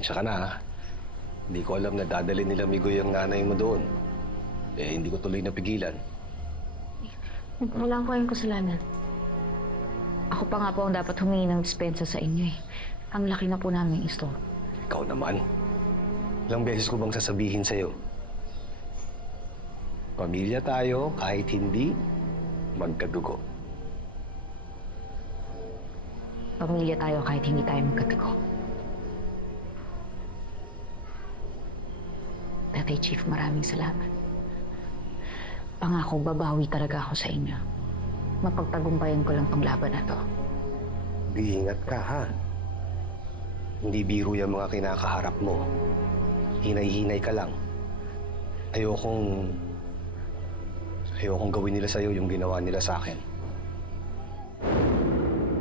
pasensya ka na ha. Hindi ko alam na dadalhin nila Migoy ang nanay mo doon. Hindi ko tuloy napigilan. Wala ko kayong kasalanan. Ako pa nga po ang dapat humingi ng dispensa sa inyo eh. Ang laki na po namin store. Ikaw naman. Ilang beses ko bang sasabihin sa'yo? Pamilya tayo kahit hindi magkadugo. Pamilya tayo kahit hindi tayo magkatago. Tatay Chief, maraming salamat. Pangako, babawi talaga ako sa inyo. Mapagtagumpayan ko lang tong laban na to. Iingat ka ha. Hindi biro yung mga kinakaharap mo. Hinay-hinay ka lang. Ayokong gawin nila sa'yo yung ginawa nila sa akin.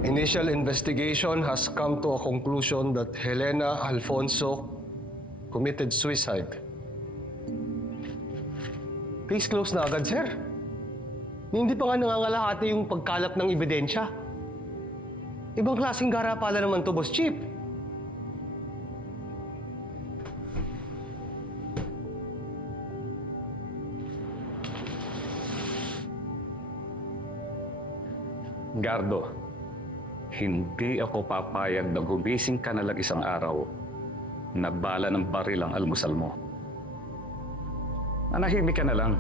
Initial investigation has come to a conclusion that Helena Alfonso committed suicide. Case closed na agad, sir. Hindi pa nga nangangalahati yung pagkalap ng ebidensya. Ibang klaseng gara pala naman to, Boss Chief. Gardo, hindi ako papayag na gumising ka na lang isang araw na bala ng baril ang almusal mo. Nanahimik ka na lang.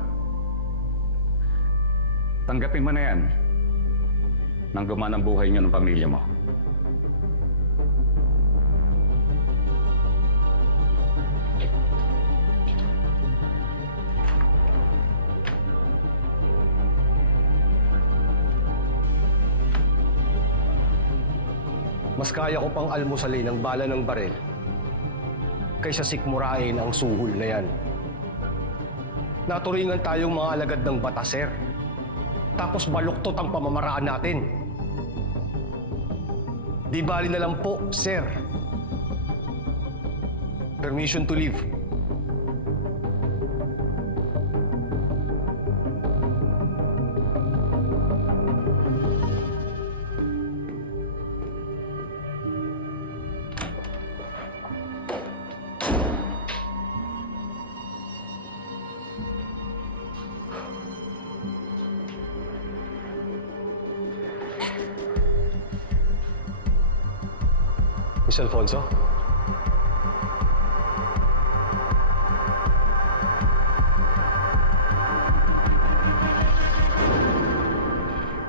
Tanggapin mo na yan nang gumana ang buhay niyo ng pamilya mo. Mas kaya ko pang almusalin ang bala ng baril kaysa sikmurain ang suhol na yan. Naturingan tayong mga alagad ng batas, sir. Tapos baluktot ang pamamaraan natin. Di bali na lang po, sir. Permission to leave. Miss Alfonso?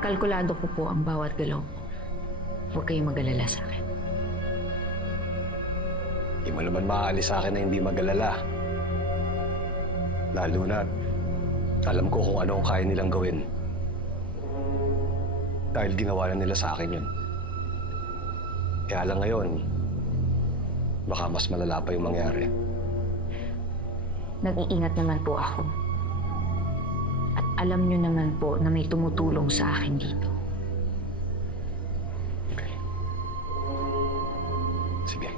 Kalkulado ko po ang bawat galaw ko. Huwag kayong mag-alala sa akin. Di mo naman maaalis sa akin na hindi mag-alala. Lalo na alam ko kung ano ang kaya nilang gawin. Dahil ginawa na nila sa akin yun. Kaya lang ngayon, baka mas malala pa yung mangyari. Nag-iingat naman po ako. At alam niyo naman po na may tumutulong sa akin dito. Okay. Sige.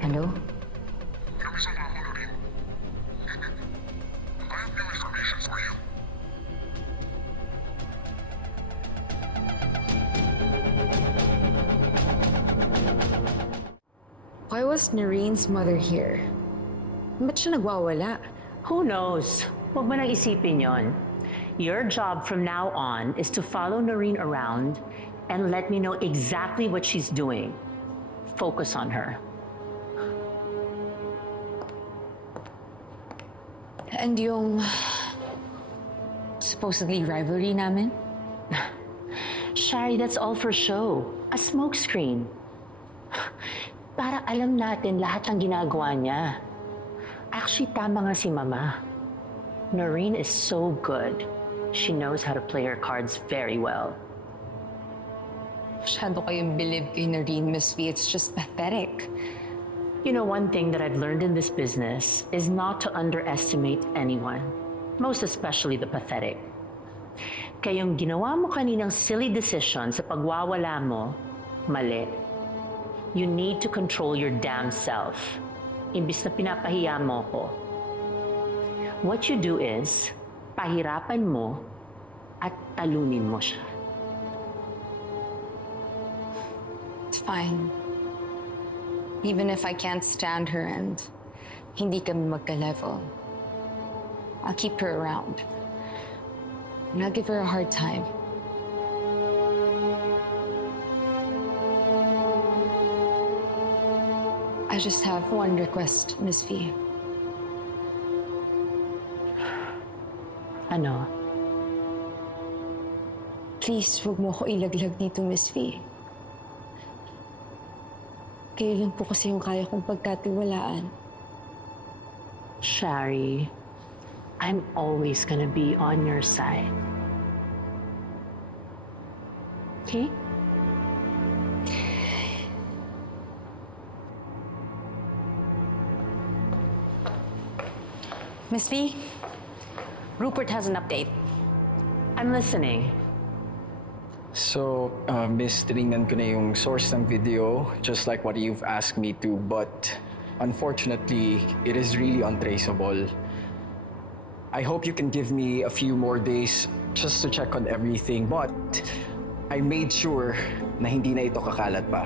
Hello? Why was Noreen's mother here? Ba't siya nagwawala? Who knows? Huwag mo nang isipin yon. Your job from now on is to follow Noreen around and let me know exactly what she's doing. Focus on her. And yung supposedly rivalry namin? Shari, that's all for show. A smokescreen. Para alam natin lahat ng ginagawa niya. Actually, tama nga si Mama. Noreen is so good. She knows how to play her cards very well. Masyado kayong believe kay Noreen, Miss V. It's just pathetic. You know, one thing that I've learned in this business is not to underestimate anyone. Most especially the pathetic. Kaya yung ginawa mo kaninang silly decision sa pagwawala mo, mali. You need to control your damn self. Imbis na pinapahiya mo ko. What you do is, pahirapan mo at talunin mo siya. It's fine. Even if I can't stand her and hindi kami magka-level, I'll keep her around. And I'll give her a hard time. I just have one request, Miss V. Ano? Please, huwag mo ako ilaglag dito, Miss V. Kayo lang po kasi yung kaya kong pagkatiwalaan. Shari, I'm always gonna be on your side. Okay? Miss V, Rupert has an update. I'm listening. So, Miss, tinignan ko na yung source ng video, just like what you've asked me to, but unfortunately, it is really untraceable. I hope you can give me a few more days just to check on everything, but I made sure na hindi na ito kakalat pa.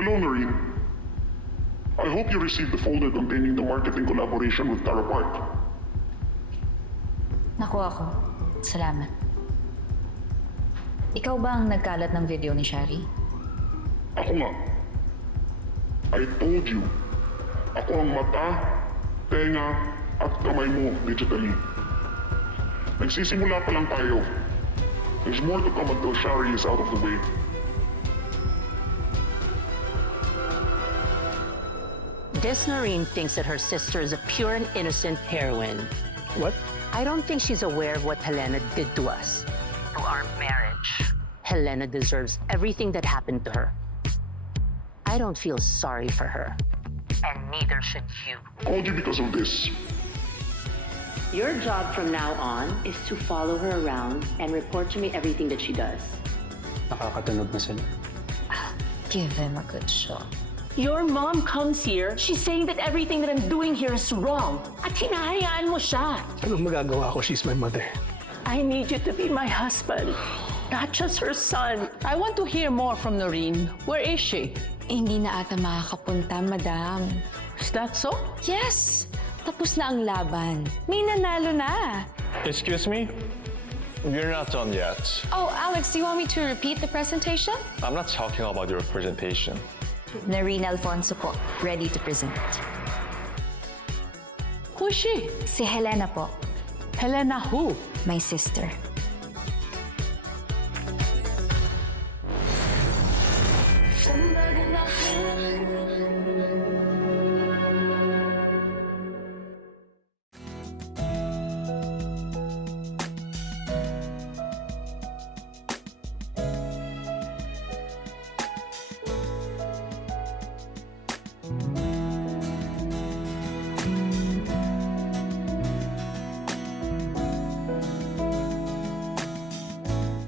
Hello, Noreen. I hope you received the folder containing the marketing collaboration with Tara Park. Nakuha ko. Salamat. Ikaw ba ang nagkalat ng video ni Shari? Ako nga. I told you. Ako ang mata, tenga, at kamay mo digitally. Nagsisimula pa lang tayo. There's more to come until Shari is out of the way. This Noreen thinks that her sister is a pure and innocent heroine. What? I don't think she's aware of what Helena did to us, to our marriage. Helena deserves everything that happened to her. I don't feel sorry for her. And neither should you. Called you because of this. Your job from now on is to follow her around and report to me everything that she does. Nakakatunog na sila. Give him a good shot. Your mom comes here, she's saying that everything that I'm doing here is wrong. At hinahayaan mo siya. Anong magagawa ko? She's my mother. I need you to be my husband, not just her son. I want to hear more from Noreen. Where is she? Hindi na ata makakapunta, madam. Is that so? Yes! Tapos na ang laban. May nanalo na. Excuse me? You're not done yet. Oh, Alex, do you want me to repeat the presentation? I'm not talking about your presentation. Noreen Alfonso po, ready to present. Who is she? Si Helena po, Helena who? my sister. Somebody not